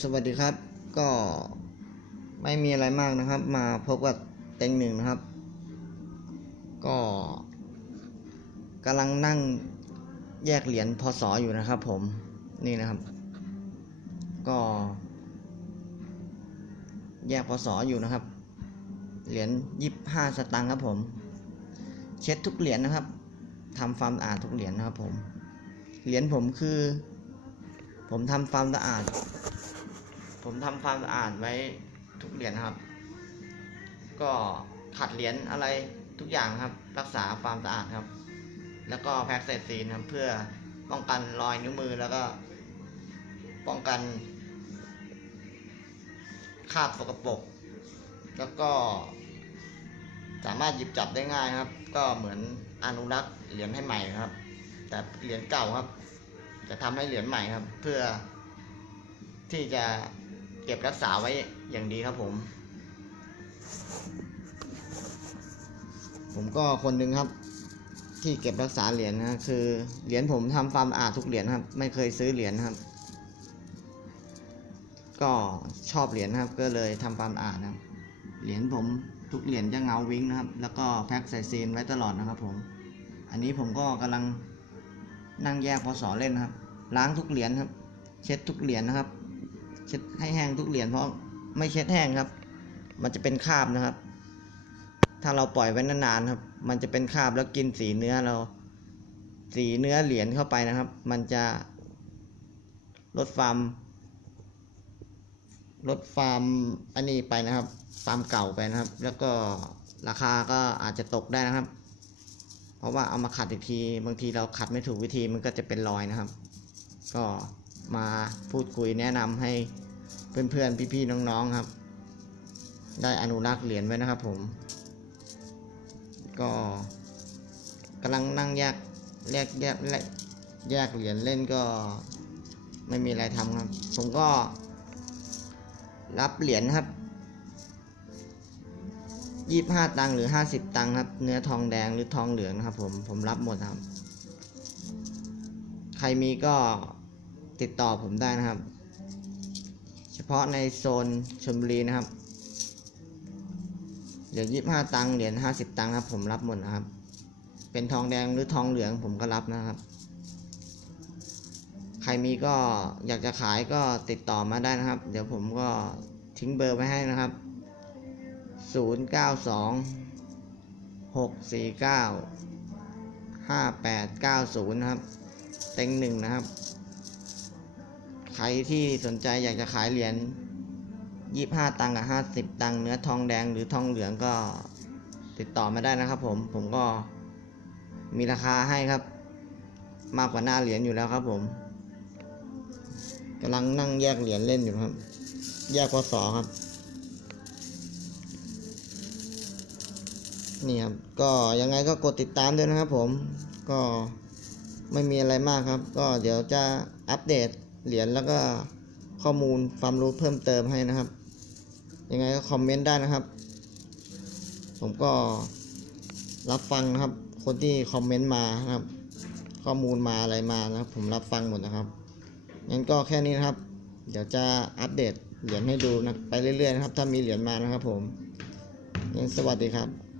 สวัสดีครับก็ไม่มีอะไรมากนะครับ มาพบกับเต็งหนึ่งนะครับ ก็กำลังนั่งแยกเหรียญพศอยู่นะครับ ผมนี่นะครับ ก็ แยกพศอยู่นะครับ เหรียญยี่ห้าสตางค์ครับผม เช็ดทุกเหรียญนะครับทำความสะอาดทุกเหรียญนะครับผมเหรียญผมคือผมทำความสะอาด ผมทำความสะอาดไว้ทุกเหรียญนะครับ ก็ขัดเหรียญอะไรทุกอย่างครับ รักษาความสะอาดครับ แล้วก็แพ็กเศษซีนครับเพื่อป้องกันรอยนิ้วมือแล้วก็ ป้องกันคราบสกปรกแล้วก็ สามารถหยิบจับได้ง่ายครับ ก็เหมือนอนุรักษ์เหรียญให้ใหม่ครับ แต่เหรียญเก่าครับ จะทำให้เหรียญใหม่ครับ เพื่อที่จะ เก็บรักษาไว้อย่างดีครับผม ผมก็คนหนึ่งครับ ที่เก็บรักษาเหรียญนะคือเหรียญผมทำความสะอาดทุกเหรียญครับ ไม่เคยซื้อเหรียญครับ ก็ชอบเหรียญครับ ก็เลยทำความสะอาดนะเหรียญผมทุกเหรียญจะเงาวิ้งนะครับ แล้วก็แพ็คใส่ซีนไว้ตลอดนะครับผม อันนี้ผมก็กำลังนั่งแยกพศเล่นนะครับ ล้างทุกเหรียญครับ เช็ดทุกเหรียญนะครับ เช็ดให้แห้งทุกเหรียญเพราะไม่เช็ดแห้งครับ มันจะเป็นคราบนะครับ ถ้าเราปล่อยไว้นานๆครับ มันจะเป็นคราบแล้วกินสีเนื้อเรา สีเนื้อเหรียญเข้าไปนะครับ มันจะลดความลดความอันนี้ไปนะครับความเก่าไปนะครับ แล้วก็ราคาก็อาจจะตกได้นะครับ เพราะว่าเอามาขัดอีกที บางทีเราขัดไม่ถูกวิธีมันก็จะเป็นรอยนะครับ ก็ มาพูดคุยแนะนำให้เพื่อนๆ พี่ๆ น้องๆครับ ได้อนุรักษ์เหรียญไว้นะครับผม ก็กำลังนั่งแยกแยกแยกแยกแยกเหรียญเล่นก็ไม่มีอะไรทำครับ ผมก็รับเหรียญครับยี่ห้าตังค์หรือห้าสิบตังค์ครับ เนื้อทองแดงหรือทองเหลืองนะครับผมผมรับหมดครับ ใครมีก็ ติดต่อผมได้นะครับ เฉพาะในโซนชลบุรีนะครับเหรียญยี่ห้าตังค์เหรียญห้าสิบตังค์ครับ ผมรับหมดนะครับ เป็นทองแดงหรือทองเหลืองผมก็รับนะครับ ใครมีก็อยากจะขายก็ติดต่อมาได้นะครับ เดี๋ยวผมก็ทิ้งเบอร์ไว้ให้นะครับ 0 9 2 6 4 9 5 8 9 0 นะครับ เต็งหนึ่งนะครับ ใครที่สนใจอยากจะขายเหรียญ25ตังค์กับ50ตังค์เนื้อทองแดงหรือทองเหลืองก็ติดต่อมาได้นะครับ ผมผมก็มีราคาให้ครับ มากกว่าหน้าเหรียญอยู่แล้วครับผมกำลังนั่งแยกเหรียญเล่นอยู่ครับ แยกพศครับ นี่ครับ ก็ยังไงก็กดติดตามด้วยนะครับผมก็ไม่มีอะไรมากครับ ก็เดี๋ยวจะอัปเดต เหรียญแล้วก็ข้อมูลความรู้เพิ่มเติมให้นะครับ ยังไงก็คอมเมนต์ได้นะครับ ผมก็รับฟังนะครับ คนที่คอมเมนต์มานะครับ ข้อมูลมาอะไรมานะครับ ผมรับฟังหมดนะครับงั้นก็แค่นี้นะครับ เดี๋ยวจะอัปเดตเหรียญให้ดูนะไปเรื่อยๆนะครับ ถ้ามีเหรียญมานะครับ ผมงั้นสวัสดีครับ